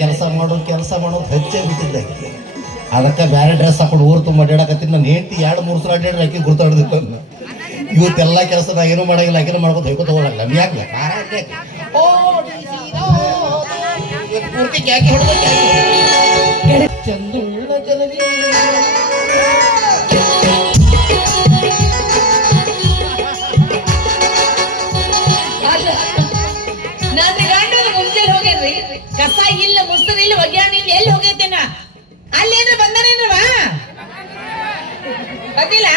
ಕೆಲಸ ಮಾಡೋದು ಹೆಚ್ಚೇ ಬಿಟ್ಟಿದ್ದೆ. ಅದಕ್ಕೆ ಬೇರೆ ಡ್ರೆಸ್ ಹಾಕೊಂಡು ಊರು ತುಂಬ ಅಡ್ಡಾಡಕತ್ತೀನಿ. ನನ್ನ ಹೆಂಡತಿ 2-3 ಸಲ ಅಡ್ಡಾಡ್ರಿ ಆಕಿ ಗುರ್ತಾಡ್ದಿತ್ತು. ಇವತ್ತೆಲ್ಲ ಕೆಲಸ ನಾ ಏನೂ ಮಾಡಂಗಿಲ್ಲ, ಆಕಿನೂ ಮಾಡ್ಕೊಂಡು ಹೋಗ್ಕೊತ ಹೋಗಲ್ಲ. ನೀ ಯಾಕೆ ಚಂದುಳ್ಳ ಜನನಿ ಕಸ ಇಲ್ಲ, ಮುಸ್ತರ್ ಇಲ್ಲ, ಒಗ್ಯಾಣಿ ಇಲ್ಲ, ಎಲ್ಲಿ ಹೋಗೈತೇನ? ಅಲ್ಲೇನ್ರ ಬಂದಾನೇನ್ರವಾ? ಬಂದಿಲ್ಲ?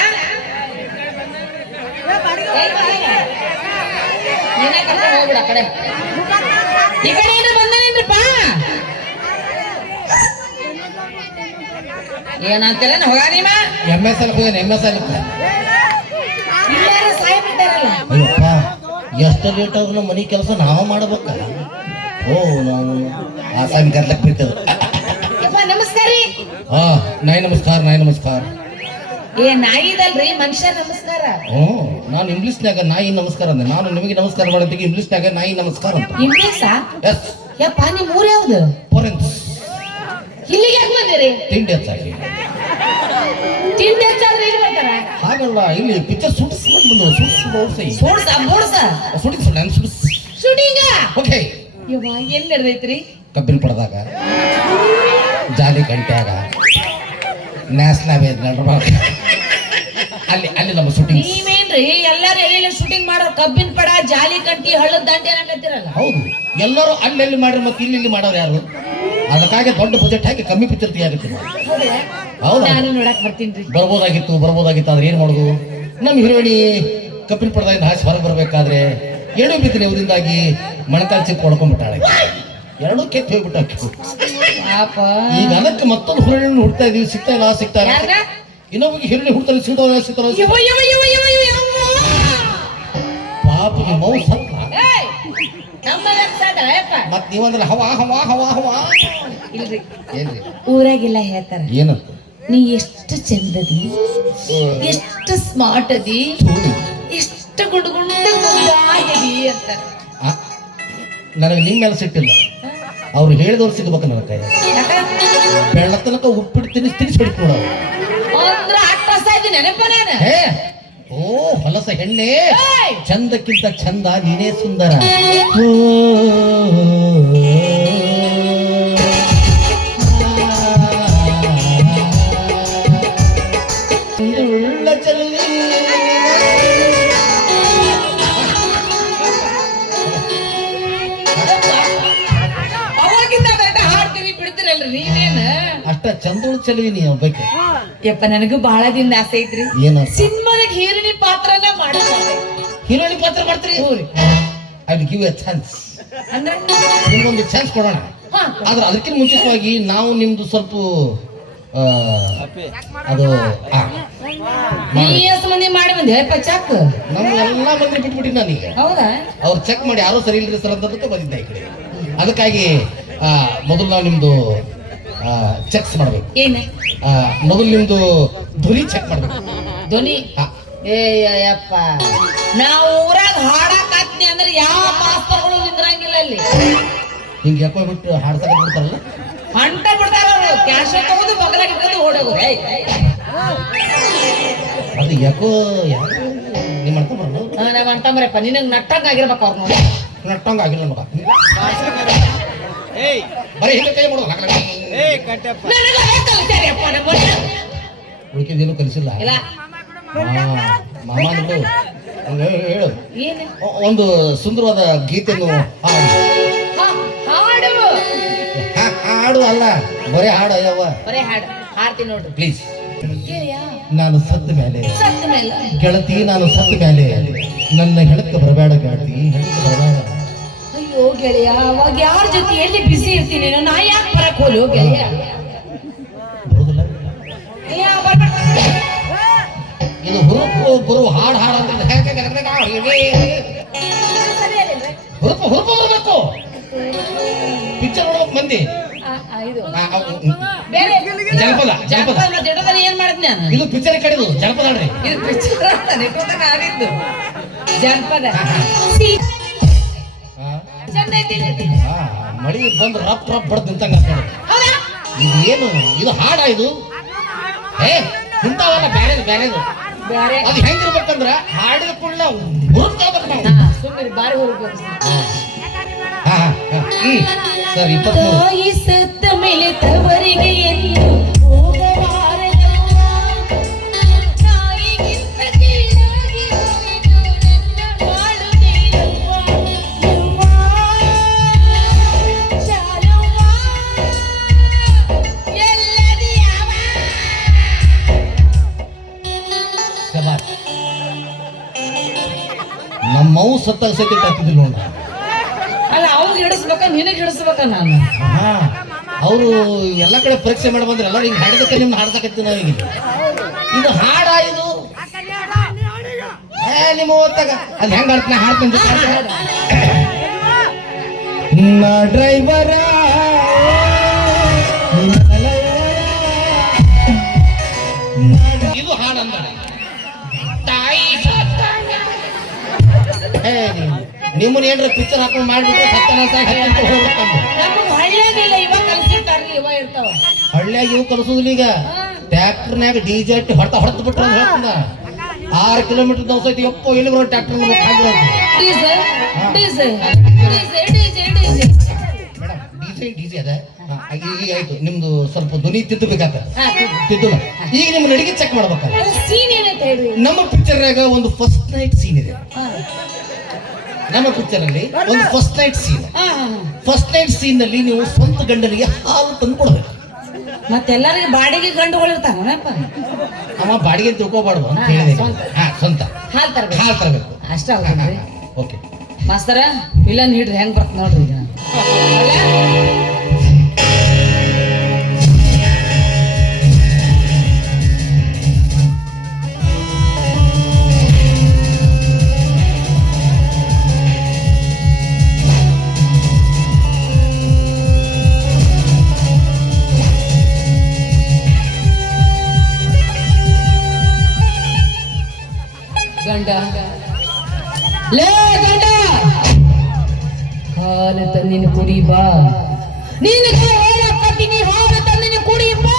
ನೀನೇ ಕರ್ಕೊಂಡು ಹೋಗ್ಬಿಡ ಆ ಕಡೆ. ಈ ಕಡೆ ಏನ್ರ ಬಂದಾನೇನ್ರಪ್ಪ? ಏನಂತೀರ ಹೋಗಾನಿಮ? MSL ಹೋಗ್ಯಾನ, MSL ಇಲ್ಲಾರ ಸಾಯ್ ಬಿಟ್ಟಾರಲ್ಲ. ಅಯ್ಯಪ್ಪ, ಎಷ್ಟು ಲೇಟ್ ಆದ್ರೂ ಮನೆ ಕೆಲಸ ನಾವು ಮಾಡ್ಬೇಕಲ್ಲ. ಓ, ನಾವು ಆಸಾಮಿ ಕರ್ಲಕ್ ಬಿಟ್ಟದು. ನಮಸ್ಕಾರ ರೀ. ನಾಯಿ ನಮಸ್ಕಾರ. ಏ ನಾಯಿದಲ್ರಿ, ಮನುಷ್ಯ ನಮಸ್ಕಾರ. ನಾನು ಇಂಗ್ಲಿಷ್ನಾಗ ನಾಯಿ ನಮಸ್ಕಾರ ಅಂದೆ. ನಾನು ನಿಮಗೆ ನಮಸ್ಕಾರ ಮಾಡೋದಕ್ಕೆ ಇಂಗ್ಲಿಷ್ನಾಗ ನಾಯಿ ನಮಸ್ಕಾರ ಅಂತ. ಇಂಗ್ಲಿಷ್? ಎಸ್. ಯಪ್ಪ, ನಿಮ್ ಊರ್ ಯಾವ್ದು? ಫಾರೆನ್ಸ್. ಇಲ್ಲಿಗೆ ಯಾಕೆ ಬಂದಿರಿ? ತಿಂಡಿ ಹೆಚ್ಚಾಗಿ. ತಿಂಡಿ ಹೆಚ್ಚಾದ್ರೆ ಇಲ್ಲಿ ಬರ್ತಾರ? ಹಾಗಲ್ಲ, ಇಲ್ಲಿ ಪಿಕ್ಚರ್ ಸುಡಿಸ್ಕೊಂಡು ಶೂಟಿಂಗ. ಓಕೆ. ಎಲ್ಲಿ ನಡೆದೈತ್ರಿ? ಕಬ್ಬಿನ ಪಡೆದಾಗ, ಜಾಲಿ ಗಂಟ್ಯಾಗ, ನ್ಯಾಷನಲ್ ಅಲ್ಲಿ ನಮ್ಮ ಶೂಟಿಂಗ್. ನೀವೇನ್ರಿ ಎಲ್ಲಾರು ಎಲ್ಲಿ ಶೂಟಿಂಗ್ ಮಾಡೋ? ಕಬ್ಬಿನ ಪಡ, ಜಾಲಿ ಕಂಟಿ, ಹಳ್ಳದ ದಂಡೆ ಅನ್ನಕತ್ತೀರಲ್ಲ. ಹೌದು, ಎಲ್ಲರೂ ಅಲ್ಲಿ ಮಾಡ್ರಿ, ಮತ್ತೆ ಇಲ್ಲಿ ಮಾಡೋರು ಯಾರು? ಅದಕ್ಕಾಗಿ ದೊಡ್ಡ ಬಜೆಟ್ ಹಾಕಿ ಕಮ್ಮಿ ಪಿಕ್ಚರ್ ತೆಗಿಯಾಗುತ್ತೆ. ಹೌದಾ? ನಾನು ನೋಡಕ್ ಬರ್ತೀನಿ. ಬರ್ಬೋದಾಗಿತ್ತು ಆದ್ರೆ ಏನ್ ಮಾಡೋದು? ನಮ್ಮ ಹೀರೋಯಿನಿ ಕಬ್ಬಿನ ಪಡದಿಂದ ಹಾಸಿ ಹೊರಗೆ ಬರ್ಬೇಕಾದ್ರೆ ಎಡು ಬಿದ್ದರೆ ಅವರಿಂದಾಗಿ ಮಣಕಾಲ್ ಚಿಪ್ ಹೊಡ್ಕೊಂಡ್ಬಿಟ್ಟಾಳೆ. ಎರಡೂ ಕೆಟ್ಟು ಹೋಗ್ಬಿಟ್ಟ. ಈಗ ಅದಕ್ಕೆ ಮತ್ತೊಂದು ಹುರುಳಿನ ಹುಡ್ತಾ ಇದೀವಿ. ಸಿಗ್ತಾ ಇಲ್ಲ. ಇನ್ನೊಬ್ಬರಿಗೆ ಹಿರುಳಿ ಹುಡ್ತಾರೆ, ಸಿಗ್ತಾರ. ಪಾಪ ಮೌ ಸತ್ತ. ಮತ್ ನೀವಂದ್ರೆ ಹವಾ ಇಲ್ರಿ, ಏನ್ರಿ ಊರಾಗೆಲ್ಲ ಹೇಳ್ತಾರ ಏನಂತ? ನೀ ಎಷ್ಟು ಚಂದದಿ, ಎಷ್ಟು ಸ್ಮಾರ್ಟ್ ಅದಿ, ಎಷ್ಟು ಗುಂಡುಗುಂಡಿ ಅಂತ. ನನಗೆ ನಿಮ್ಮ ಮೇಲೆ ಸಿಟ್ಟಿಲ್ಲ, ಅವ್ರು ಹೇಳಿದವ್ರು ಸಿಗ್ಬೇಕು. ನನ್ನ ಕೈ ಬೆಳ್ಳ ತನಕ ಉಪ್ಪಿಟ್ಟು ತಿನ್ನಿಸ್ಬಿಡ್ತು ನೋಡ. ಓ ಹೊಲಸ ಹೆಣ್ಣೆ, ಚಂದಕ್ಕಿಂತ ಚಂದ ನೀನೇ ಸುಂದರ. ಅಷ್ಟ ಚಂದೋಳ ಚೆಲುವಿ ನೀ ಬೇಕು. ಯಪ್ಪ, ನನಗೂ ಬಹಳ ದಿನ ಆಸೆ ಐತ್ರಿ. ಏನ? ಸಿನಿಮಾದಾಗ ಹೀರೋಯಿನ್ ಪಾತ್ರನ ಮಾಡ್ತಾರೆ. ಹೀರೋಯಿನ್ ಪಾತ್ರ ಮಾಡ್ತೀರಿ? I will give A chance. ಅಂದ್ರೆ ನಿಮ್ಗೊಂದು ಚಾನ್ಸ್ ಕೊಡೋಣ. ಆದ್ರೆ ಅದಕ್ಕಿಂತ ಮುಂಚಿತವಾಗಿ ನಾವು ನಿಮ್ದು ಸ್ವಲ್ಪ ಅದು ಮಂದಿ ಮಾಡಿ ಬಂದೆ ಚೆಕ್. ನಮ್ಗೆಲ್ಲಾ ಮಂದಿ ಬಿಟ್ಬಿಟ್ಟಿನಿ ನಾನೀಗ. ಹೌದಾ? ಅವ್ರು ಚೆಕ್ ಮಾಡಿ ಯಾರು ಸರಿ ಇಲ್ರಿ ಸರ್ ಅಂತದಕ್ಕೆ ಬಂದಿದ್ದೆ ಈ ಕಡೆ. ಅದಕ್ಕಾಗಿ ಮೊದಲು ನಾವು ನಿಮ್ದು ಚೆಕ್ಸ್ ಮಾಡ್ಬೇಕು. ಏನೇ? ಮೊದಲು ನಿಮ್ದು ಧ್ವನಿ ಚೆಕ್ ಮಾಡ್ಬೇಕು. ಧ್ವನಿ? ಏಯಪ್ಪ, ನಾವು ಊರಾಗ ಹಾಡಾಕತ್ನಿ ಅಂದ್ರೆ ಯಾವ ಮಾಸ್ತರ್ಗಳು ನಿಂದ್ರಂಗಿಲ್ಲ ಇಲ್ಲಿ. ಹಿಂಗೆ ಯಾಕೋ ಬಿಟ್ಟು ಹಾಡ್ಸಕ ಬಿಡ್ತಾರಲ್ಲ, ಹೊಂಟ ಬಿಡ್ತಾರ ಅವರು. ಕ್ಯಾಶ್ ತಗೋದು ಬಗಲಾಗಿ ಇಟ್ಕೊಂಡು ಓಡೋಗು. ಅದು ಯಾಕೋ ನಿಮ್ಮ ಅಣ್ಣ ಬರಲ್ಲ. ನಮ್ಮ ಅಂಟ ಮರಪ್ಪ, ನಿನಗೆ ನಟ್ಟಂಗ ಆಗಿರ್ಬೇಕು ಅವ್ರು. ನೋಡಿ, ನಟ್ಟಂಗ ಆಗಿಲ್ಲ ಮಗ. ಬರೀ ಹಿಂಗೆ ಕೈ ಮಾಡೋದು. ಉಳಿಕೆದೇನು ಕಲಿಸಿಲ್ಲ. ಮಾಮ ಹೇಳು, ಒಂದು ಸುಂದರವಾದ ಗೀತೆಯನ್ನು ಹಾಡು. ಅಲ್ಲ, ಬರೇ ಹಾಡು. ಅಯ್ಯವ್ವ, ಬರೇ ಹಾಡು ಹಾಡ್ತೀನಿ ನೋಡ್ರಿ ಪ್ಲೀಸ್. ನಾನು ಸತ್ತ ಮೇಲೆ ಗೆಳತಿ, ನಾನು ಸತ್ತ ಮೇಲೆ ನನ್ನ ಹೆಣಕ್ಕೆ ಬರಬೇಡ ಗೆಳತಿ, ಹೆಣಕ್ಕೆ ಬರಬೇಡ. ಅಯ್ಯೋ ಗೆಳೆಯ, ಅವಾಗ ಯಾರ ಜೊತೆ ಎಲ್ಲಿ ಬಿಸಿ ಇರ್ತೀನಿ ನಾ ಯಾಕೆ ಬರಕ್ ಹೋಲು ಗೆಳೆಯ? ಇದು ಹುರುಪು ಬರುವ ಹಾಡು ಅಂತ ಹುರುಪು ಬರಬೇಕು. ಪಿಕ್ಚರ್ ನೋಡೋಕ್ ಮಂದಿ ಜನಪದ ಏನ್ ಮಾಡಿದ್ ನಾನು? ಇದು ಪಿಕ್ಚರ್ ಕಡೆದು ಜನಪದ ಅಲ್ರಿ, ಇದು ಪಿಕ್ಚರ್ ಆಗಿದ್ದು ಜನಪದ. ಚಂದ ಐತಿ. ಮಳಿ ಬಂದು ರಪ್ ರಪ್ ಬಡ್ದು ನಿಂತಂಗ ನೋಡಿ. ಹೌದಾ? ಇದೇನು ಇದು ಹಾಡ ಇದು? ಏ ಇಂಥವೆಲ್ಲ ಬ್ಯಾರೇದು ಬ್ಯಾರೇದು. ಬ್ಯಾರೆ ಅದು ಹೆಂಗಿರ್ಬೇಕಂದ್ರ ಹಾಡಿದ ಕೂಡಲೇ ಹುರುಕ್ತಾಬೇಕು ನಾವು. ಸುಮ್ಮನೆ ಬಾರಿ ಹೋಗ್ಬೇಕು. ಸರ್ 23 ತಾಯಿ ಸತ್ತ ಮೇಲೆ ತವರಿಗೆ ಎಂದು ಹೋಗಬಾರದವ್ವ. ತಾಯಿಗಿಂತ ಕೀಳಾಗಿ ಹೋಯಿತು ನನ್ನ ಬಾಳು ದೇವ್ವ. ಯವ್ವ, ಶಾಲವ್ವ, ಎಲ್ಲದಿಯವ್ವ. ಶಬಾಷ್. ನಮ್ಮವು ಸತ್ತಾಗ ಸತಿ ಹಾಕಿದಿಲ್ಲ ನೋಡ. ಅಲ್ಲ ಅವ್ರಿಗೆ ಹಿಡಿಸ್ಬೇಕ ನಿನಗೆ ಹಿಡಿಸ್ಬೇಕ ನಾನು? ಅವರು ಎಲ್ಲ ಕಡೆ ಪರೀಕ್ಷೆ ಮಾಡಿ ಬಂದ್ರೆ ಎಲ್ಲ ಹಿಂಗೆ ಹಾಡಿದಕ್ಕೆ ನಿಮ್ಗೆ ಹಾಡ್ಸಕತ್ತೀನಿ ನಾವೀಗ. ಇದು ಹಾಡ ಇದು ನಿಮ್ಮ ಓದ್ತಾಗ ಅದು ಹೆಂಗೆ ಹಾಡ್ತೀನಿ ಹಾಡ್ತೀನಿ ನಾ ಡ್ರೈವರ ಇದು ಹಾಡಂದ ತಾಯಿ ನಿಮ್ಮನ್ನ ಏನ್ರ ಪಿಕ್ಚರ್ ಹಾಕೊಂಡು ಮಾಡ್ಬಿಟ್ರೆ ಸತ್ತನ ನಮಗೆ ಹಳ್ಳಿಯಾಗಿಲ್ಲ, ಇವಾಗ ಕಲ್ಸಿರ್ತಾರ್ರಿ, ಇವ ಇರ್ತಾವ. ಹಳ್ಳಿಯಾಗ ಇವು ಕಲಿಸೋದಿಲ್ಲ ಈಗ. ಟ್ರ್ಯಾಕ್ಟರ್ನಾಗ ಡಿಜೆ ಅಟ್ಟಿ ಹೊಡ್ತಾ ಬಿಟ್ರೆ ಅಂತ ಹೇಳ್ತಾನ. 6 ಕಿಲೋಮೀಟರ್ ದವಸೈತಿ ಎಪ್ಪೋ ಎಲ್ಲಿ ಬರೋ ಟ್ರ್ಯಾಕ್ಟರ್ ಹಾಕಿರೋದು. Diesel diesel diesel diesel diesel madam DJ ಅದ. ಈಗ ಆಯ್ತು ನಿಮ್ದು ಸ್ವಲ್ಪ ಧ್ವನಿ ತಿದ್ದಬೇಕಾಗ ಹಾ ತಿದ್ದಲ್ಲ. ಈಗ ನಿಮ್ಮ ನಡಿಗೆ ಚೆಕ್ ಮಾಡ್ಬೇಕಲ್ಲ. ಸೀನ್ ಏನಂತ ಹೇಳ್ರಿ? ನಮ್ಮ ಪಿಕ್ಚರ್ನಾಗ ಒಂದು ಫಸ್ಟ್ ನೈಟ್ ಸೀನ್ ಇದೆ. ನಮ್ಮ ಪಿಕ್ಚರ್ ಅಲ್ಲಿ ಒಂದು first night scene. First night scene ನಲ್ಲಿ ನೀವು ಸ್ವಂತ ಗಂಡನಿಗೆ ಹಾಲು ತಂದು ಕೊಡ್ಬೇಕು. ಮತ್ತೆಲ್ಲರಿಗೆ ಬಾಡಿಗೆ ಗಂಡುಗಳು ಇರ್ತಾವನಪ್ಪ. ಅವ ಬಾಡಿಗೆ ತಿಳ್ಕೊಬಾರ್ದು ಅಂತ ಹೇಳಿದೆ. ಸ್ವಂತ ಹಾಲು ತರಬೇಕು. ಹಾಲು ತರಬೇಕು ಅಷ್ಟ ಹೌದ್ರಿ. ಓಕೆ ಮಾಸ್ತರ ವಿಲನ್ ಹಿಡ್ರಿ ಹೆಂಗ್ ಬರ್ತ ನೋಡ್ರಿ ಈಗ. ಗಂಡ ಲೇ ಗಂಡ, ಹಾಲು ತಂದಿನ ಕುಡಿ ಬಾ. ನಿನಗೆ ಹೇಳಕತ್ತೀನಿ, ಹಾಲು ತಂದಿನ ಕುಡಿ ಬಾ.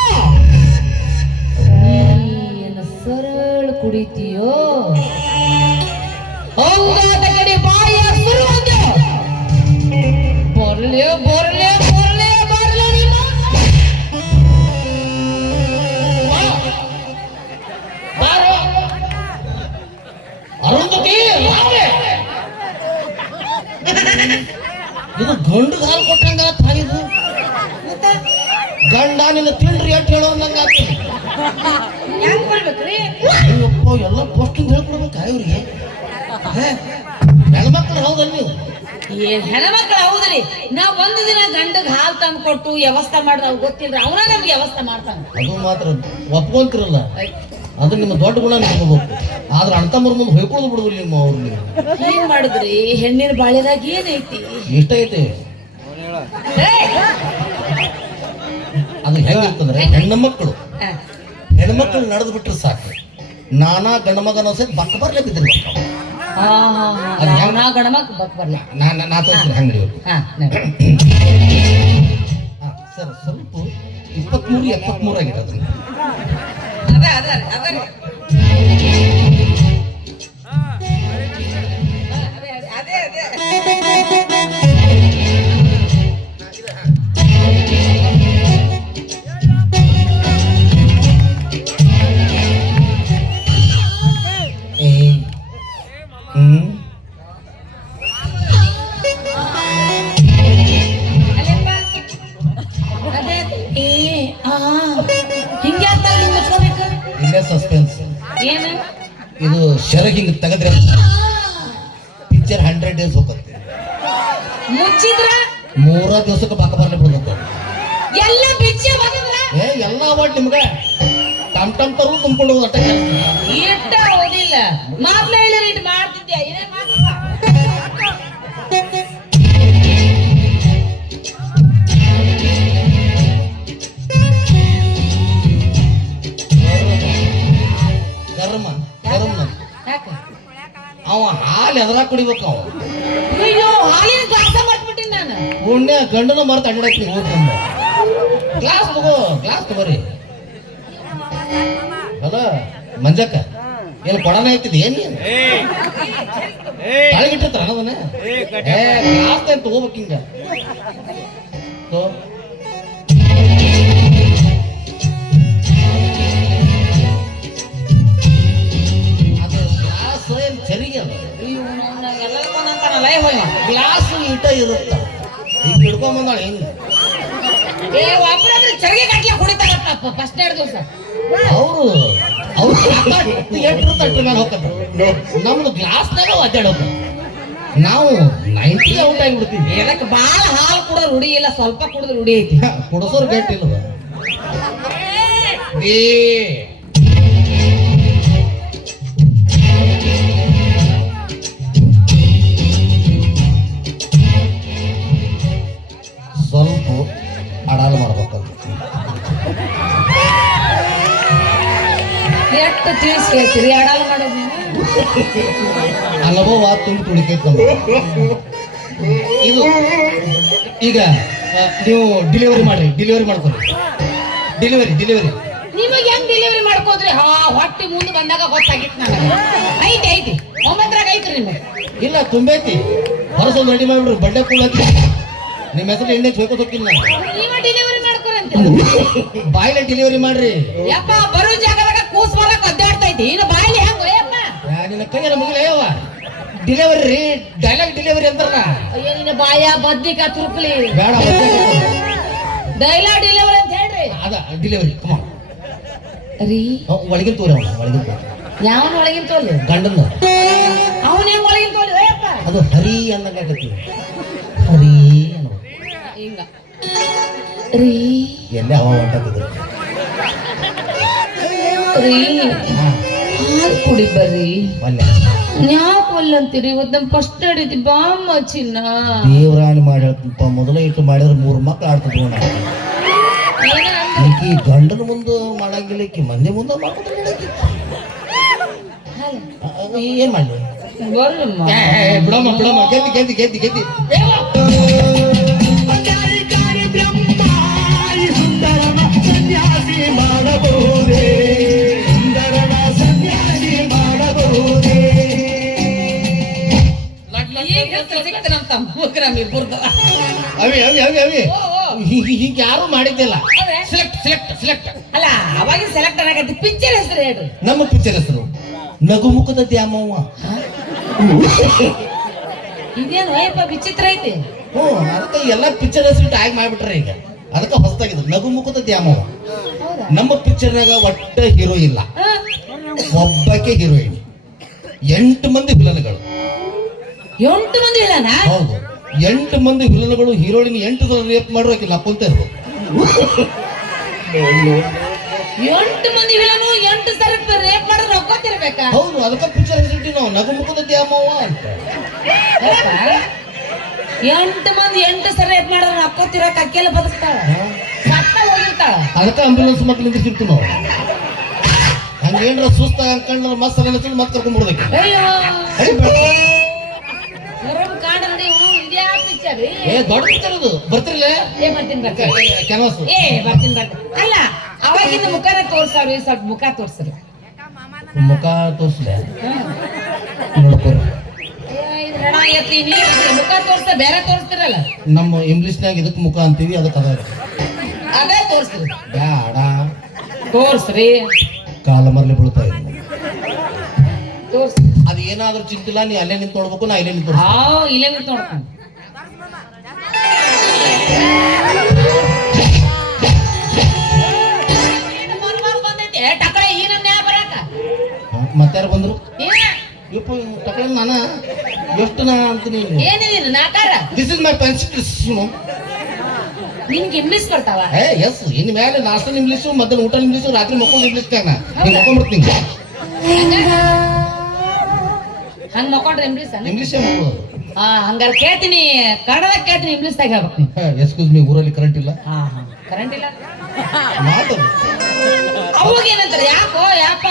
ಏನು ಸರಳ ಕುಡಿತೀಯೋ ಹಂಗಾದ ಕಡೆ ಬಾಯ ಶುರು ಅಂದ. ಬರ್ಲೆ ಬರ್ಲೆ ಬರ್ಲೆ ಬರ್ಲೆ ನಿಮ್ಮ ಅರುಂಧತಿ ಇದು ಗಂಡು ಹಾಲು ಕೊಟ್ಟಂಗ ತಾಯಿದು. ಗಂಡ ನಿನ್ನ ತಿಳ್ರಿ ಅಂತ ಹೇಳೋ ನಂಗ ಹೆಂಗ್ ಬರ್ಬೇಕ್ರಿ? ಎಲ್ಲ ಪೋಸ್ಟಿಂಗ್ ಹೇಳ್ಕೊಡ್ಬೇಕ ಇವ್ರಿಗೆ. ಹೆಣ್ಮಕ್ಳು ಹೌದಲ್ಲ ನೀವು? ಏನ್ ಹೆಣ್ಮಕ್ಳು ಹೌದ್ರಿ. ನಾವ್ ಒಂದು ದಿನ ಗಂಡಗ್ ಹಾಲು ತಂದು ಕೊಟ್ಟು ವ್ಯವಸ್ಥೆ ಮಾಡಿದ ಅವ್ರು ಗೊತ್ತಿಲ್ರಿ, ಅವನ ನಮ್ಗೆ ವ್ಯವಸ್ಥೆ ಮಾಡ್ತಾನ. ಅದು ಮಾತ್ರ ಒಪ್ಕೊಂತಿರಲ್ಲ. ಅದು ನಿಮ್ಮ ದೊಡ್ಡ ಗುಣ ನಿಮ್ಕೋಬೇಕು. ಆದ್ರೆ ಅಣ್ತಮ್ಮರ ಮುಂದೆ ಹೊಯ್ಕೊಳ್ಳೋದು ಬಿಡುದಿಲ್ಲ ನಿಮ್ಮ ಅವ್ರಿಗೆ. ಏನ್ ಮಾಡಿದ್ರಿ? ಹೆಣ್ಣಿನ ಬಾಳೆದಾಗ ಏನೈತಿ? ಇಷ್ಟ ಐತಿ. ಅದು ಹೆಂಗಿರ್ತಂದ್ರೆ ಹೆಣ್ಮಕ್ಳು ನಡೆದು ಬಿಟ್ರೆ ಸಾಕು. ನಾನಾ ಗಂಡ ಮಗನ ಸಹಿತ ಬಕ್ಕ ಬರ್ಲೇ ಬಿದ್ದಿರ್ಬೇಕು. ಗಣಮಕ್ ಬಕ್ ಬರ್ಲ. ನಾ ತೋರಿಸ್ತೀನಿ ಹೆಂಗ್ ನಡೆಯೋದು. ಸರ್ ಸ್ವಲ್ಪ 23-73 ಆಗಿದೆ ಅದನ್ನ. ಸಸ್ಪೆನ್ಸ್ ಇದು ಶರಗ್ ಹಿಂಗ್ ತೆಗದ್ರೆ ಪಿಕ್ಚರ್ 100 ಡೇಸ್ ಹೋಗುತ್ತೆ. ಮುಚ್ಚಿದ್ರ 3 ದಿವಸಕ್ಕೆ ಬಾಕ ಬರ್ಲಿ ಬಿಡುತ್ತೆ. ಎಲ್ಲ ಬಿಚ್ಚಿ ಬಂದ್ರ ಎಲ್ಲ ಅವಾರ್ಡ್ ನಿಮ್ಗೆ ಟಮ್ ಟಮ್ ತರು ತುಂಬಿಕೊಂಡು ಹೋದ ಅಟ್ಟ ಇಟ್ಟ ಓದಿಲ್ಲ. ಮಾತ್ಲ ಹೇಳಿರಿ ಇಟ್ ಮಾಡ್ತಿದ್ದೆ. ಅವ ಹಾಲು ಎದ್ರ ಕುಡಿಬೇಕು. ಅವ ಅಯ್ಯೋ ಹಾಲಿನ ಗ್ಲಾಸ ಮಾಡ್ಬಿಟ್ಟಿನಿ ನಾನು. ಓ ಪುಣ್ಯ ಗಂಡನ ಮರ್ತ ಅಡ್ಡಾಡಕ್ಕೆ ಹೋಗ್ತಂದ ಗ್ಲಾಸ್ ತಗೋರಿ ಅಲ್ಲ ಮಂಜಕ್ಕ ಏನು ಕೊಡನ ಐತಿದ್ ಏನ್ ತಾಳಿಗಿಟ್ಟಿರ್ತಾರ ಅದನ್ನ ಗ್ಲಾಸ್ ಅಂತ ತಗೋಬೇಕು ಹಿಂಗ ಅದು ಗ್ಲಾಸ್ ಏನ್ ಚರಿಗೆ ಅಲ್ಲ ಗ್ಲಾಸ್ ಇಟ ಇರುತ್ತ ಈಗ ಹಿಡ್ಕೊಂಡ್ ಬಂದಾಳ ಹೆಂಗ ಒಬ್ಬರೊಬ್ರು ಚರಿಗೆ ಕಟ್ಲೆ ಕುಡಿತಾರಪ್ಪ ಫಸ್ಟ್ 2 ದಿವಸ ಅವರು ಎಂಟ್ರ ತಟ್ರ ಮೇಲೆ ಹೋಗ್ತಾರೆ ನಮ್ದು ಗ್ಲಾಸ್ನಾಗ ಅಡ್ಡಾಡೋದು ನಾವು 90 ಔಟ್ ಆಗಿಬಿಡ್ತೀವಿ ಇದಕ್ಕೆ ಬಾಳ ಹಾಲು ಕುಡೋ ರೂಢಿ ಇಲ್ಲ ಸ್ವಲ್ಪ ಕುಡಿದ್ರೆ ರೂಢಿ ಐತಿ ಕುಡಿಸೋರು ಗಟ್ಟಿ ಇಲ್ವ ಸ್ವಲ್ಪ ಅಡಾಲು ಮಾಡ್ಬೇಕಂತ ಎಷ್ಟು ತಿಳಿಸಿ ಹೇಳ್ತೀರಿ ಅಡಾಲ್ ಮಾಡೋದು ನೀವು ಅನುಭವ ತುಂಬ ತುಳಿಕೈತೆ ಇದು ಈಗ ನೀವು ಡೆಲಿವರಿ ಮಾಡ್ಕೊಳ್ಳಿ ಡೆಲಿವರಿ ನಿಮಗೆ ಹೆಂಗ್ ಡೆಲಿವರಿ ಮಾಡ್ಕೋದ್ರಿ ಹೊಟ್ಟಿ ಮುಂದೆ ಬಂದಾಗ ಗೊತ್ತಾಗಿತ್ತು ನನಗೆ ಐತಿ 9 ಐತ್ರಿ ನಿಮಗೆ ಇಲ್ಲ ತುಂಬೈತಿ ಹೊರಸೊಂದು ರೆಡಿ ಮಾಡಿಬಿಡ್ರಿ ಬಡ್ಡೆ ಕೂಳತ್ತಿ ನಿಮ್ಮ ಹೆಸರು ಎಣ್ಣೆ ಹೋಗ್ಕೋದಕ್ಕಿಲ್ಲ ನೀವ ಡೆಲಿವರಿ ಮಾಡ್ಕೊರಂತ ಬಾಯಿಲೆ ಡೆಲಿವರಿ ಮಾಡ್ರಿ ಯಪ್ಪ ಬರೋ ಜಾಗದಾಗ ಕೂಸ್ ಬರಕ್ ಅಡ್ಡಾಡ್ತೈತಿ ಇನ್ನು ಬಾಯಿಲಿ ಹೆಂಗ ಯಪ್ಪ ನಿನ್ನ ಕೈಯಲ್ಲ ಮುಗಿಲ ಯಾವ ಡೆಲಿವರಿ ಡೈಲಾಗ್ ಡೆಲಿವರಿ ಅಂತಾರ ಅಯ್ಯೋ ನಿನ್ನ ಬಾಯ ಬದ್ನಿಕ ತುರುಕ್ಲಿ ಬೇಡ ಡೈಲಾಗ್ ಡೆಲಿವರಿ ಅಂತ ಹೇಳ್ರಿ ಅದ ಡೆಲಿವರಿ ಕಮಾನ್ ರೀ ಒಳಗಿನ ತೋರಿ ಒಳಗಿನ ತೋರಿ ಯಾವನ್ ಒಳಗಿನ ತೋಲಿ ಗಂಡನ ಅವನ್ ಹೆಂಗ್ ಒಳಗಿನ ತೋಲಿ ಯಪ್ಪ ಅದು ಹರಿ ಅನ್ನಂಗಾಗತ್ತಿ ಹರಿ ಅನ್ನೋ ಹಿಂಗ ರೀ ಎಲ್ಲೇ ಹವಾ ಹೊಂಟತ್ತಿದ್ರು ರೀ ಹಾಲು ಕುಡಿ ಬರ್ರಿ ಒಲ್ಲೆ ಯಾಕೆ ಒಲ್ಲ ಅಂತೀರಿ ಇವತ್ತು ನಮ್ಮ ಫಸ್ಟ್ ನಡೀತಿ ಬಾಮ್ಮ ಚಿನ್ನ ದೇವರಾಣಿ ಮಾಡಿ ಹೇಳ್ತಪ್ಪ ಮೊದಲ ಇಟ್ಟು ಮಾಡಿದ್ರೆ 3 ಮಕ್ಳು ಆಡ್ತಿದ್ವು ನಾವು ಈಕಿ ಗಂಡನ ಮುಂದೆ ಮಾಡಂಗಿಲ್ಲ ಈಕಿ ಮಂದಿ ಮುಂದೆ ಮಾಡ್ಕೊಂಡು ಏನ್ ಮಾಡ್ಲಿ ಬಿಡಮ್ಮ ಗೆದ್ದಿ ಹೀಗೆ ಯಾರು ಮಾಡಿದ್ದಿಲ್ಲ ಸೆಲೆಕ್ಟ್ ಅಲ್ಲ ಅವಾಗ ಸೆಲೆಕ್ಟ್ ಆಗತ್ತೆ ಪಿಕ್ಚರ್ ಹೆಸರು ಹೇಳ್ರಿ ನಮ್ಮ ಪಿಕ್ಚರ್ ಹೆಸರು ನಗುಮುಖದ ದ್ಯಾಮವ್ವ ಇದೇನು ಅಯ್ಯಪ್ಪ ವಿಚಿತ್ರ ಐತಿ ಅದಕ್ಕೆ ಎಲ್ಲ ಪಿಕ್ಚರ್ ಹೆಸರು ಟ್ಯಾಗ್ ಮಾಡ್ಬಿಟ್ರೆ ಈಗ ಅದಕ್ಕೆ ಹೊಸದಾಗಿದೆ ನಗುಮುಖದ ದ್ಯಾಮವ್ವ ನಮ್ಮ ಪಿಕ್ಚರ್ನಾಗ ಒಟ್ಟ ಹೀರೋ ಇಲ್ಲ ಒಬ್ಬಕ್ಕೆ ಹೀರೋಯಿನ್ 8 ಮಂದಿ ವಿಲನ್ಗಳು 8 ಮಂದಿ ವಿಲನ ಹೌದು 8 ಮಂದಿ ವಿಲನ್ಗಳು ಹೀರೋಯಿನ್ 8 ಸಲ ರೇಪ್ ಮಾಡಿರೋಕಿಲ್ಲ ಕುಂತ ಇರ್ಬೋದು 8 ಮಂದಿ ವಿಲನು 8 ಸಲ ರೇಪ್ ಮಾಡಿದ್ರೆ ಒಕ್ಕೋತಿರ್ಬೇಕಾ ಹೌದು ಅದಕ್ಕೆ ಪಿಕ್ಚರ್ ಹೆಸರಿಟ್ಟಿ ನಾವು ನಗುಮುಖದ ದ್ಯಾಮವ್ವ ಅಂತ 8 ಮಂದಿ 8 ಸಲ ರೇಪ್ ಮಾಡಿದ್ರೆ ಒಕ್ಕೋತಿರೋ ಕಕ್ಕೆಲ್ಲ ಬದುಕ್ತಾಳ ಸತ್ತ ಹೋಗಿರ್ತಾಳ ಅದಕ್ಕೆ ಆಂಬುಲೆನ್ಸ್ ಮಕ್ಳು ನಿಂತಿರ್ತೀವಿ ನಾವು ಹಂಗೇನ್ರ ಸುಸ್ತ ಅನ್ಕೊಂಡ್ರೆ ಮಸ್ತ್ ನೆನೆಸಿದ್ರೆ ಮತ್ತೆ ಕರ್ಕೊಂಡ್ಬಿಡ್ಬೇಕು ಅಯ್ಯೋ ದೊಡ್ಡ ಪಿಕ್ಚರ್ ಅದು ಬರ್ತಿರ್ಲ ಕ್ಯಾನ್ವಾಸ್ ಬರ್ತೀನಿ ಅಲ್ಲ ಅವಾಗಿನ ಮುಖನ ತೋರ್ಸಾವ್ರಿ ಸ್ವಲ್ಪ ಮುಖ ತೋರ್ಸ್ರಿ ಮುಖ ತೋರ್ಸ್ಲೆ ನೋಡ್ಕೋರಿ ಮುಖ ತೋರ್ಸ ಬೇರೆ ತೋರಿಸ್ತಿರಲ್ಲ ನಮ್ಮ ಇಂಗ್ಲಿಷ್ನಾಗ ಇದಕ್ ಮುಖ ಅಂತೀವಿ ಅದಕ್ಕೆ ಅದೇ ತೋರಿಸ್ರಿ ಬ್ಯಾಡ ತೋರ್ಸ್ರಿ ಕಾಲ ಮರ್ಲಿ ಬೀಳ್ತಾ ಇದ್ವಿ ತೋರ್ಸ್ರಿ ಅದು ಏನಾದ್ರೂ ಚಿಂತಿಲ್ಲ ನೀ ಅಲ್ಲೇ ನಿಂತು ನೋಡ್ಬೇಕು ನಾ ಇಲ್ಲೇ ನಿಂತು ಇಲ್ಲೇ ನಿಂತು ನೋಡ್ಕೊಂಡು ಮತ್ತಾರು ಬಂದ್ರು ತಗೊಳ್ಳಿ ನಾನ ಎಷ್ಟು ನಾ ಅಂತೀನಿ ಏನಿದೆ ನಾಕಾರ ದಿಸ್ ಇಸ್ ಮೈ ಪೆನ್ಸಿಲ್ ನಿನ್ಗೆ ಇಂಗ್ಲಿಷ್ ಬರ್ತಾವ ಎಸ್ ಇನ್ ಮೇಲೆ ನಾಷ್ಟ ಇಂಗ್ಲೀಷು ಮಧ್ಯಾಹ್ನ ಊಟ ಇಂಗ್ಲೀಷು ರಾತ್ರಿ ಮಕ್ಕಳು ಇಂಗ್ಲೀಷ್ನಾಗ ನೀನ್ ಮಕ್ಕೊಂಡ್ಬಿಡ್ತೀನಿ ಹಂಗ ಮಕ್ಕೊಂಡ್ರೆ ಇಂಗ್ಲೀಷ್ ಹಂಗಾರೆ ಕೇಳ್ತೀನಿ ಕನ್ನಡದಾಗ ಕೇಳ್ತೀನಿ ಇಂಗ್ಲೀಷ್ದಾಗ ಹೇಳ್ಬೇಕು ಎಕ್ಸ್ಕ್ಯೂಸ್ ಮೀ ಊರಲ್ಲಿ ಕರೆಂಟ್ ಇಲ್ಲ ಕರೆಂಟ್ ಇಲ್ಲ ಮಾತಾಡು ಅವಾಗ ಏನಂತಾರೆ ಯಾಕೋ ಯಾಪ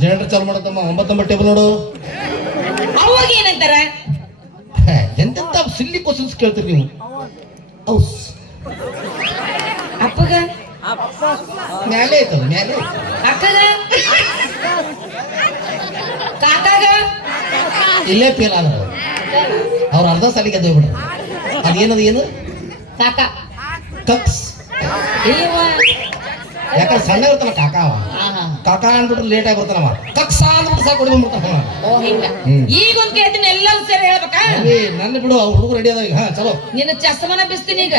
ಜನರೇಟರ್ ಚಾಲು ಮಾಡತ್ತಮ್ಮ 9 ಟೇಬಲ್ ನೋಡು ಅವಾಗ ಏನಂತಾರ ಎಂತೆಂತ ಸಿಲ್ಲಿ ಕ್ವಶನ್ಸ್ ಕೇಳ್ತೀರಿ ನೀವು ಔಸ್ ಅಪ್ಪಗ ಮ್ಯಾಲೆ ಐತದ ಮ್ಯಾಲೆ ಅಕ್ಕಗ ಕಾಕಾಗ ಇಲ್ಲೇ ಫೇಲ್ ಆದ್ರ ಅವ್ರ ಅರ್ಧ ಸಾಲಿಗೆ ಅದು ಹೋಗ್ಬಿಡ್ರಿ ಅದೇನದು ಏನು ಕಾಕ ಕಕ್ಸ್ ಅಯ್ಯವ್ವ. ಯಾಕಂದ್ರೆ ಸಣ್ಣ ಇರ್ತಾನ ಕಾಕ ಅವ ಆಹಾ. ಕಾಕ ಅಂದ್ಬಿಟ್ರೆ ಲೇಟ್ ಆಗಿ ಬರ್ತಾನವ ಕಕ್ಸ ಅಂದ್ಬಿಟ್ಟು ಸಾಕು ಹೊಡಿದ್ಬಿಡ್ತಾನ ಓ ಹಿಂಗ ಹ್ಮ್. ಈಗ ಒಂದ್ ಕೇಳ್ತೀನಿ ಎಲ್ಲರೂ ಸೇರಿ ಹೇಳ್ಬೇಕಾ ನನ್ನ ಬಿಡು ಅವ್ರ ಹುಡುಗರು ರೆಡಿ ಅದ ಈಗ ಹಾ ಚಲೋ ನಿನ್ನ ಚಸ್ಮನ ಬಿಸ್ತೀನಿ ಈಗ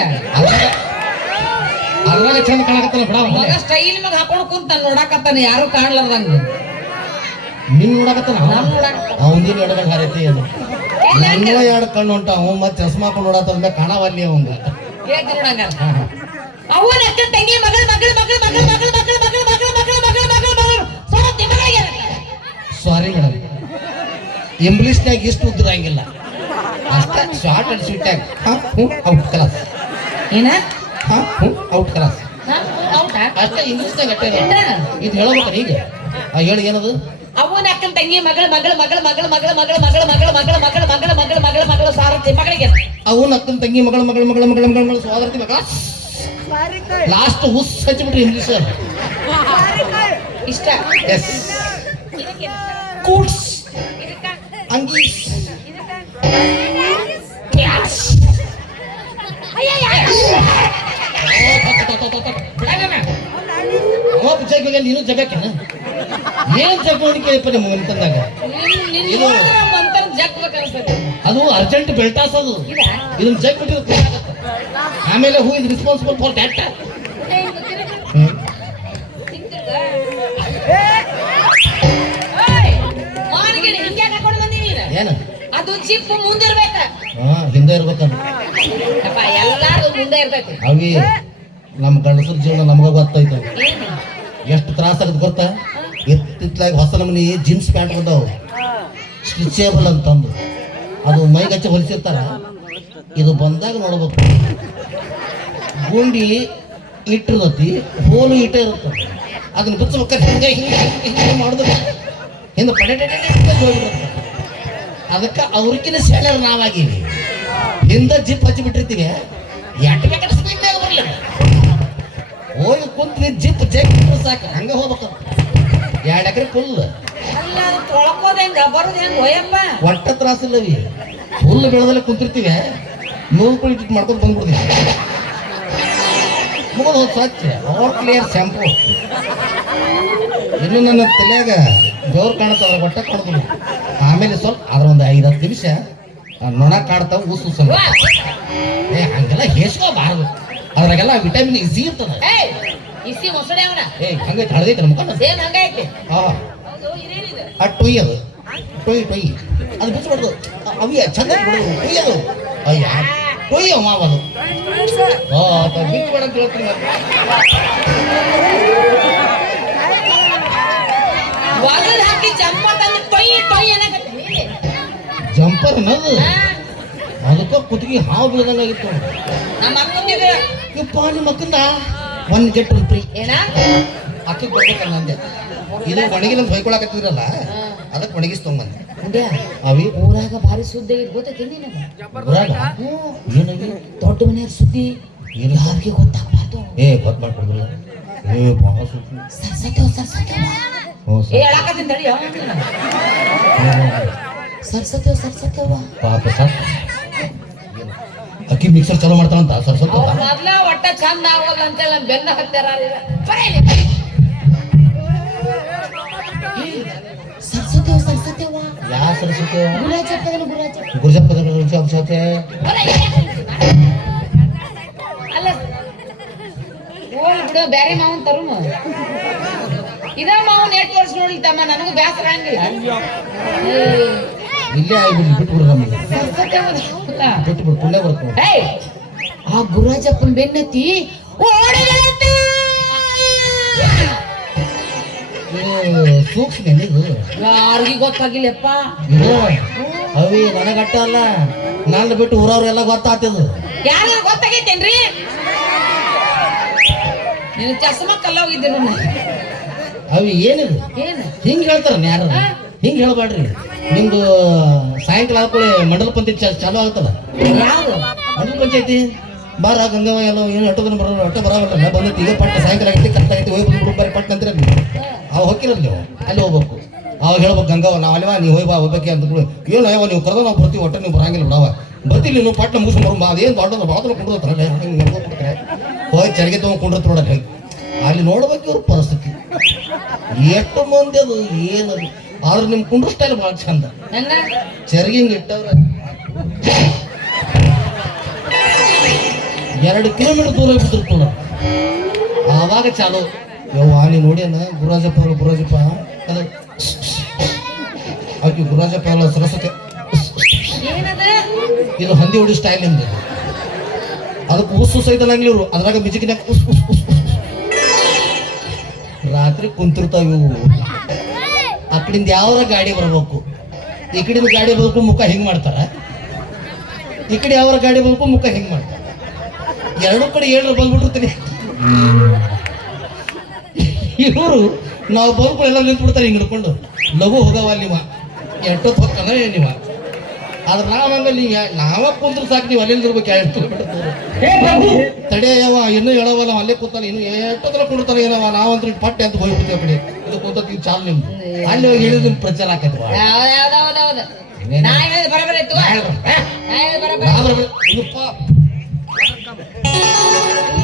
ಅದ್ರಾಗ ಚಂದ ಕಾಣಕತ್ತಾನ ಬಿಡ ಮಗ ಸ್ಟೈಲ್ ಮ್ಯಾಗ ಹಾಕೊಂಡು ಕುಂತ ನೋಡಾಕತ್ತಾನ ಯಾರು ಕಾಣ್ಲಾರ್ದಂಗ ನಿನ್ ನೋಡಕತ್ತಾನ ನಾನ್ ನೋಡಾಕತ್ತಾನ. ಅವಂದಿನ ಎಡದಾಗ ಹಾರೈತಿ ಅದು ನನ್ನ ಎರಡು ಕಣ್ಣು ಹೊಂಟ ಅವ ಮತ್ತೆ ಚಸ್ಮಾ ಹಾಕೊಂಡು ನೋಡತ್ತಂದ ಕಾಣವಲ್ಲಿ ಅವಂಗ ಹೇಳ್ತೀನಿ ನೋಡಂಗ ಅವನ ಅಕ್ಕ ತಂಗಿ ಮಗಳು ಮಗಳು ಮಗಳು ಮಗಳು ಮಗಳು ಮಗಳು ಮಗಳು ಮಗಳು ಮಗಳು ಮಗಳು ಮಗಳು ಮಗಳು ಸೌತಿ ಮಗಳಿಗೆ ಸಾರಿ ಮೇಡಮ್ ಇಂಗ್ಲೀಷ್ನಾಗ ಇಷ್ಟು ಉದ್ರಂಗಿಲ್ಲ ಅಷ್ಟ ಶಾರ್ಟ್ ಅಂಡ್ ಸ್ವೀಟ್ ಆಗಿ ಔಟ್ ಕ್ಲಾಸ್ ಏನ ಔಟ್ ಕ್ಲಾಸ್ ಹೌದಾ ಅಷ್ಟ ಇಂಗ್ಲೀಷ್ನಾಗ ಅಟ್ಟೆ ಇದು ಹೇಳ್ಬೇಕಲ್ಲ ಈಗ ಹೇಳಿ ಏನದು ಅವನ ಅಕ್ಕನ ತಂಗಿ ಮಗಳು ಮಗಳು ಮಗಳು ಮಗಳು ಮಗಳು ಮಗಳು ಮಗಳು ಮಗಳು ಮಗಳು ಮಗಳು ಮಗಳು ಮಗಳು ಮಗಳು ಮಗಳು ಸಾರಥಿ ಮಗಳಿಗೆ ಅವನ ಅಕ್ಕನ ತಂಗಿ ಮಗಳು ಮಗಳು ಮಗಳು ಮಗಳು ಮಗಳು ಮಗಳು ಸೋದರತಿ ಮಗ ಲಾಸ್ಟ್ ಹುಸ್ ಹಚ್ಚಿಬಿಟ್ರಿ ಇಂಗ್ಲೀಷ್ ಇಷ್ಟ ಎಸ್ ಕೂಡ್ಸ್ ಅಂಗೀಸ್ ನೀನು ಜಗಕ್ಕೇನ ಏನ್ ಜಗ್ಗೋಣಿಕೆ ನಿಮ್ಮ ಅಂತಂದಾಗ ಇದು ಮಂತರ ಜಗ್ಬೇಕು ಅನ್ಸ್ತೈತಿ ಅದು ಅರ್ಜೆಂಟ್ ಬೆಲ್ಟಾಸ್ ಅದು ಇದನ್ನ ಜಗ್ ಬಿಟ್ಟಿದ್ರೆ ಆಮೇಲೆ who is responsible for that ಮಾರ್ಗಿಣಿ ಹಿಂಗೆ ಹಾಕೊಂಡು ಬಂದೀನಿ ನೀನು ಏನು ಅದು ಜಿಪ್ ಮುಂದಿರ್ಬೇಕ ಹಾ ಹಿಂದೆ ಇರ್ಬೇಕಂತ ಅಪ್ಪ ಎಲ್ಲಾರು ಮುಂದೆ ಇರ್ತೈತಿ ಅವಿ ನಮ್ಮ ಗಂಡಸರ ಜೀವನ ನಮಗ ಗೊತ್ತೈತೆ ಏನು ಎಷ್ಟು ತ್ರಾಸ ಆಗದ್ ಗೊತ್ತಾ ಇತ್ತಿತ್ತಲಾಗಿ ಹೊಸ ನಮನಿ ಜೀನ್ಸ್ ಪ್ಯಾಂಟ್ ಬಂದವು ಸ್ಟ್ರಿಚೇಬಲ್ ಅಂತಂದು ಅದು ಮೈಗಚ್ಚ ಹೊಲಿಸಿರ್ತಾರ ಇದು ಬಂದಾಗ ನೋಡ್ಬೇಕು ಗುಂಡಿ ಇಟ್ಟಿರ್ತತಿ ಹೋಲು ಇಟ್ಟೇ ಇರುತ್ತೆ ಅದನ್ನ ಬಿಚ್ಚಬೇಕಾದ್ರೆ ಹಿಂಗೆ ಹಿಂಗೆ ಹಿಂಗೆ ಮಾಡಿದ್ರೆ ಹಿಂದೆ ಪಡೆ ಹೋಗ್ಬಿಡುತ್ತೆ ಅದಕ್ಕೆ ಅವ್ರಿಗಿನ ಸೆಳೆಯರ್ ನಾವಾಗಿವಿ ಹಿಂದೆ ಜಿಪ್ ಹಚ್ಚಿ ಬಿಟ್ಟಿರ್ತೀವಿ ಎಟ್ಟು ಬೇಕಾದ್ರೆ ಸ್ಪೀಡ್ನಾಗ ಬರಲಿಲ್ಲ ಹೋಗಿ ಕುಂತ ಜಿಪ್ ಚೆಕ್ ಸಾಕು ಹಂಗೆ ಹೋಗ್ಬೇಕು 2 ಎಕರೆ ಫುಲ್ ಅಲ್ಲ ಅದು ತೊಳ್ಕೋದ ಹೆಂಗ ಬರೋದು ಹೆಂಗ ಹೋಯಪ್ಪ ಒಟ್ಟ ತ್ರಾಸಿಲ್ಲವಿ ಫುಲ್ ಬೆಳೆದಲ್ಲೇ ಕುಂತಿರ್ತೀವಿ ನೂರು ಇಟ್ಟು ಮಾಡ್ಕೊಂಡು ಬಂದ್ಬಿಡ್ತೀವಿ ಮುಗಿದು ಹೋಗಿ ಸ್ವಚ್ಛ ಆಲ್ ಕ್ಲಿಯರ್ ಶಾಂಪು ಇನ್ನು ನನ್ನ ತಲೆಯಾಗ ಬೆವ್ರು ಕಾಣುತ್ತೆ ಅದ್ರ ಒಟ್ಟ ಕಾಣುದಿಲ್ಲ ಆಮೇಲೆ ಸ್ವಲ್ಪ ಅದ್ರ ಒಂದು 5-10 ನಿಮಿಷ ನೊಣ ಕಾಡ್ತಾವ ಊಸು ಸ್ವಲ್ಪ ಏ ಹಂಗೆಲ್ಲ ಹೇಸ್ಕೋಬಾರ್ದು ಅದ್ರಾಗೆಲ್ಲ ವಿಟಮಿನ್ ಇಸಿ ಇರ್ತದ ಇಸಿ ಮೊಸಳೆ ಅವನ ಹಂಗೈತೆ ಹಳದೈತೆ ಮುಖ ಸೇಮ್ ಹಂಗೈತಿ ಹಾ ಹೌದು ಇದೇನಿದು ಆ ಟೊಯ್ ಅದು ಟೊಯ್ ಅದು ಬಿಚ್ಚಿಬಿಡ್ದು ಅವಿ ಚಂದ ಬಿಡೋದು ಟೊಯ್ ಅದು ಅಯ್ಯ ಟೊಯ್ ಮಾವದು ಬಿಚ್ಚಿಬೇಡ ಅಂತ ಹೇಳ್ತೀನಿ ಒಗದ್ ಹಾಕಿ ಜಂಪರ್ ತಂದು ಟೊಯ್ ಟೊಯ್ ಅನ್ನಕತ್ತೀನಿ ಜಂಪರ್ ಅನ್ನೋದು ಅದಕ್ಕೆ ಕುತ್ತಿಗೆ ಹಾವು ಬೀಳ್ದಂಗಾಗಿತ್ತು ನಮ್ಮ ಅಕ್ಕಂದಿಗೆ ಯಪ್ಪ ನಿಮ್ಮ ಅಕ್ಕಂದ ಒನ್ ಗೆಟ್ ಒನ್ ಫ್ರೀ ಏನ ಅಕ್ಕಗೆ ಬರ್ಬೇಕಲ್ಲ ಅಂದೆ ಇದು ಒಣಗಿಲ್ಲ ಹೊಯ್ಕೊಳಕತ್ತಿದ್ರಲ್ಲ ಅದಕ್ಕೆ ಒಣಗಿಸ್ತೊಂಬಂದೆ ಹುಡ್ಯ ಅವಿ ಊರಾಗ ಭಾರಿ ಸುದ್ದಿ ಗೊತ್ತೈತಿ ನಿನಗ ಊರಾಗ ಏನಾಗಿ ದೊಡ್ಡ ಮನೆಯವ್ರ ಸುದ್ದಿ ಏನು ಯಾರಿಗೆ ಗೊತ್ತಾಗ್ಬಾರ್ದು ಗೊತ್ತು ಮಾಡ್ಕೊಡಿದ್ರಲ್ಲ ಭಾಳ ಸುದ್ದಿ ಸರ್ಸತ್ತೇವ ಹ್ಞೂ ಏ ಹೇಳಕತ್ತೀನಿ ತಡಿ ಸರ್ಸತ್ತೇವ ಪಾಪ ಸಾಕು ಅಕ್ಕಿ ಮಿಕ್ಸರ್ ಚಾಲೂ ಮಾಡ್ತಾಳಂತ ಸರ್ಸತ್ತ ಮೊದ್ಲ ಒಟ್ಟ ಚಂದ ಆಗೋಲ್ಲ ಅಂತೇಳಿ ನಮ್ ಬೆನ್ನ ಹತ್ತಾರ ಸರ್ಸತ್ತೇವ ಯಾವ ಸರಸ್ವತಿ ಗುರಾಜಪ್ಪದ ಗುರುಜಪ್ಪದ ಅಲ್ಲ ಹೋಲ್ ಬಿಡು ಬ್ಯಾರೆ ಮಾವನ್ ತರುಮ ಇದ ಮಾವನ್ 8 ವರ್ಷ ನೋಡಿಲ್ತಮ್ಮ ನನಗೂ ಬ್ಯಾಸರ ಹಂಗಿಲ್ಲ ಇಲ್ಲೇ ಆಗ್ಬಿಡ್ಲಿ ಬಿಟ್ಬಿಡ್ರಿ ನಮಗೆ ಬಿಟ್ಬಿಡು ಪುಣ್ಯ ಬರುತ್ತೆ ಏಯ್ ಆ ಗುರಾಜಪ್ಪನ್ ಬೆನ್ನತ್ತಿ ಸೂಕ್ಷ್ಮ ಇದು ಯಾರಿಗೂ ಗೊತ್ತಾಗಿಲ್ಲಪ್ಪ ಅವಿ ನನಗಟ್ಟ ಅಲ್ಲ ನಾನು ಬಿಟ್ಟು ಊರವ್ರೆಲ್ಲ ಗೊತ್ತಾಗ್ತದ ಯಾರು ಗೊತ್ತಾಗೈತೇನ್ರಿ ನೀನು ಚಸ್ಮಾ ಕಲ್ಲೋಗಿದ್ದಿರು ಅವಿ ಏನಿದು ಏನು ಹಿಂಗ್ ಹೇಳ್ತಾರ ಯಾರು ಹಿಂಗೆ ಹೇಳಬೇಡ್ರಿ. ನಿಮ್ದು ಸಾಯಂಕಾಲ ಆದ್ಮೇಲೆ ಮಂಡಲ ಪಂಚಾಯತಿ ಚಾಲು ಆಗ್ತದ. ಯಾವ್ದು ಮಂಡಲ ಪಂಚಾಯತಿ ಬಾರ ಗಂಗವ ಎಲ್ಲ ಏನು ಅಟ್ಟೋದನ್ನ ಬರೋಲ್ಲ, ಅಟ್ಟ ಬರಲ್ಲ ಬಂದೈತಿ. ಈಗ ಪಟ್ಟ ಸಾಯಂಕಾಲ ಆಗೈತಿ, ಕರೆಕ್ಟಾಗೈತಿ, ಹೋಗಿ ಬಂದು ಬರ್ರಿ ಪಟ್ಟ ಅಂತೀರ ನೀವು. ಅವಾಗ ಹೋಗಿರಲ್ಲ ನೀವು, ಅಲ್ಲಿ ಹೋಗ್ಬೇಕು. ಅವಾಗ ಹೇಳ್ಬೇಕು ಗಂಗವ ನಾವು ಅಲ್ವಾ ನೀವು ಹೋಗಿ ಬಾ ಹೋಗ್ಬೇಕೆ ಅಂತ ಏನು ಅಯ್ಯವ ನೀವು ಕರೆದ ನಾವು ಬರ್ತೀವಿ, ಒಟ್ಟ ನೀವು ಬರಂಗಿಲ್ಲ ಬಿಡವ ಬರ್ತಿಲ್ಲ ನೀವು ಪಟ್ಟ ಮುಗಿಸ್ಕೊಂಡು ಬಾ. ಅದೇನು ದೊಡ್ಡದು ಬಾತ್ರೂಮ್ ಕುಂಡಿರ್ತಾರಲ್ಲ ಹಿಂಗೆ ನೋಡ್ಕೊಡ್ತಾರೆ, ಹೋಗಿ ಚರಿಗೆ ತೊಗೊಂಡು ಕುಂಡಿರ್ತ ನೋಡಲ್ಲ. ಅಲ್ಲಿ ನೋಡ್ಬೇಕು ಇವ್ರ ಪರಿಸ್ಥಿತಿ ಎಷ್ಟು ಮಂದಿ ಅದು ಏನದು. ಆದ್ರೆ ನಿಮ್ಮ ಕುಂಡ್ರ ಸ್ಟೈಲ್ ಭಾಳ ಚಂದ. ಹೆಂಗ ಚರಿಗೆ ಹಿಂಗೆ ಇಟ್ಟವ್ರ 2 ಕಿಲೋಮೀಟರ್ ದೂರ ಬಿಟ್ಟಿರ್ತು ನಾವು. ಆವಾಗ ಚಾಲು ಯವ್ವ ನೀ ನೋಡ್ಯಾನ ಗುರಾಜಪ್ಪ ಅದು ಆಕೆ ಗುರಾಜಪ್ಪ ಅಲ್ಲ ಸರಸ್ವತಿ. ಏನದ ಇದು ಹಂದಿ ಹೊಡಿ ಸ್ಟೈಲ್ ಇಂದ. ಅದಕ್ಕೆ ಉಸ್ ಸೈತಲ್ಲಂಗಿಲ್ಲ ಇವರು, ಅದ್ರಾಗ ಬಿಜಿಕಿನಾಗ ಉಸ್ ಉಸ್ ಉಸ್ ಉಸ್. ರಾತ್ರಿ ಕುಂತಿರ್ತಾವ ಇವು. ಆ ಕಡೆಯಿಂದ ಯಾವ್ರ ಗಾಡಿ ಬರ್ಬೇಕು, ಈ ಕಡೆಯಿಂದ ಗಾಡಿ ಬರ್ಬೇಕು ಮುಖ ಹಿಂಗೆ ಮಾಡ್ತಾರ, ಈ ಕಡೆ ಯಾವ್ರ ಗಾಡಿ ಬರ್ಬೇಕು ಮುಖ ಹಿಂಗೆ ಮಾಡ್ತಾರ. 2 ಕಡೆ 7 ಬಂದ್ಬಿಟ್ಟಿರ್ತೀನಿ. ಇವರು ನಾವು ಬಂದ್ಕೊಂಡು ಎಲ್ಲ ನಿಂತ್ಬಿಡ್ತಾರೆ ಹಿಂಗೆ ಹಿಡ್ಕೊಂಡು, ಲಘು ಹೋಗವ ನೀವ ಎಷ್ಟೊತ್ತು ಹೋಗ್ತಾನ ನೀವ. ಆದ್ರೆ ನಾವಂಗಲ್ಲಿ ನಾವ ಕುಂದ್ರೆ ಸಾಕು, ನೀವು ಅಲ್ಲಿಂದ ಇರ್ಬೇಕು 2 ಕಿಲೋಮೀಟರ್ ದೂರ. ತಡೆಯವ ಇನ್ನೂ ಹೇಳವಲ್ಲ ಅಲ್ಲೇ ಕೂತಾನೆ, ಇನ್ನು ಎಷ್ಟೊತ್ತಲ್ಲ ಕುಡ್ತಾನೆ ಏನವ. ನಾವಂದ್ರೆ ಪಟ್ಟೆ ಅಂತ ಹೋಗ್ಬಿಡ್ತೀವಿ ಕಡೆ, ಇದು ಕೂತೀವಿ ಚಾಲು ನಿಮ್ದು. ಅಲ್ಲಿ ಹೋಗಿ ಹೇಳಿದ್ ನಿಮ್ ಪ್ರಚಾರ ಆಕೈತಿ. ಯಾವ್ದಾವ್ದಾವ್ದು ನಾ ಹೇಳಿದ ಬರಬರ ಇತ್ತು, ನಾ ಹೇಳಿದ ಬರಬರ.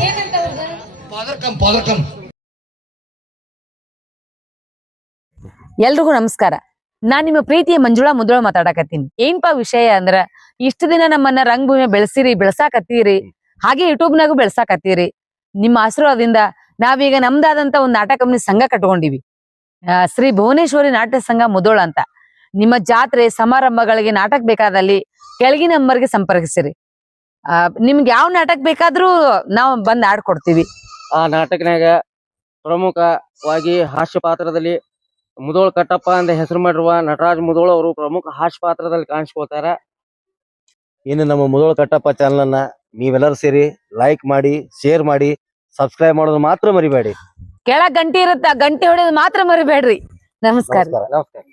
ಏನಂತ ಅವ್ರದ್ದು ಪಾದರ್ಕಂ. ಎಲ್ರಿಗೂ ನಮಸ್ಕಾರ. ನಾನ್ ನಿಮ್ಮ ಪ್ರೀತಿಯ ಮಂಜುಳಾ ಮುದೋಳ ಮಾತಾಡಕತ್ತೀನಿ. ಏನಪ್ಪಾ ವಿಷಯ ಅಂದ್ರ, ಇಷ್ಟ ದಿನ ನಮ್ಮನ್ನ ರಂಗಭೂಮಿ ಬೆಳೆಸಿರಿ, ಬೆಳ್ಸಾಕತ್ತೀರಿ, ಹಾಗೆ ಯೂಟ್ಯೂಬ್ನಾಗೂ ಬೆಳ್ಸಾಕತ್ತೀರಿ. ನಿಮ್ಮ ಆಶೀರ್ವಾದದಿಂದ ನಾವೀಗ ನಮ್ದಾದಂತ ಒಂದು ನಾಟಕ ಕಂಪನಿ ಸಂಘ ಕಟ್ಕೊಂಡಿವಿ, ಶ್ರೀ ಭುವನೇಶ್ವರಿ ನಾಟ್ಯ ಸಂಘ ಮುದೋಳ ಅಂತ. ನಿಮ್ಮ ಜಾತ್ರೆ ಸಮಾರಂಭಗಳಿಗೆ ನಾಟಕ ಬೇಕಾದಲ್ಲಿ ಕೆಳಗಿನ ನಂಬರ್ಗೆ ಸಂಪರ್ಕಿಸಿರಿ. ನಿಮ್ಗೆ ಯಾವ ನಾಟಕ ಬೇಕಾದ್ರೂ ನಾವು ಬಂದ್ ಆಡ್ಕೊಡ್ತೀವಿ. ಆ ನಾಟಕನಾಗ ಪ್ರಮುಖವಾಗಿ ಹಾಸ್ಯ ಪಾತ್ರದಲ್ಲಿ ಮುದೋಳ್ ಕಟ್ಟಪ್ಪ ಅಂತ ಹೆಸರು ಮಾಡಿರುವ ನಟರಾಜ್ ಮುದೋಳ್ ಅವರು ಪ್ರಮುಖ ಹಾಸ್ಯ ಪಾತ್ರದಲ್ಲಿ ಕಾಣಿಸ್ಕೊಳ್ತಾರ. ಇನ್ನು ನಮ್ಮ ಮುದೋಳ್ ಕಟ್ಟಪ್ಪ ಚಾನಲ್ ಅನ್ನ ನೀವೆಲ್ಲರೂ ಸೇರಿ ಲೈಕ್ ಮಾಡಿ, ಶೇರ್ ಮಾಡಿ, ಸಬ್ಸ್ಕ್ರೈಬ್ ಮಾಡೋದು ಮಾತ್ರ ಮರಿಬೇಡಿ. ಕೆಳಗ್ ಗಂಟೆ ಇರುತ್ತ, ಗಂಟೆ ಹೊಡೆಯೋದು ಮಾತ್ರ ಮರಿಬೇಡ್ರಿ. ನಮಸ್ಕಾರ. ನಮಸ್ಕಾರ.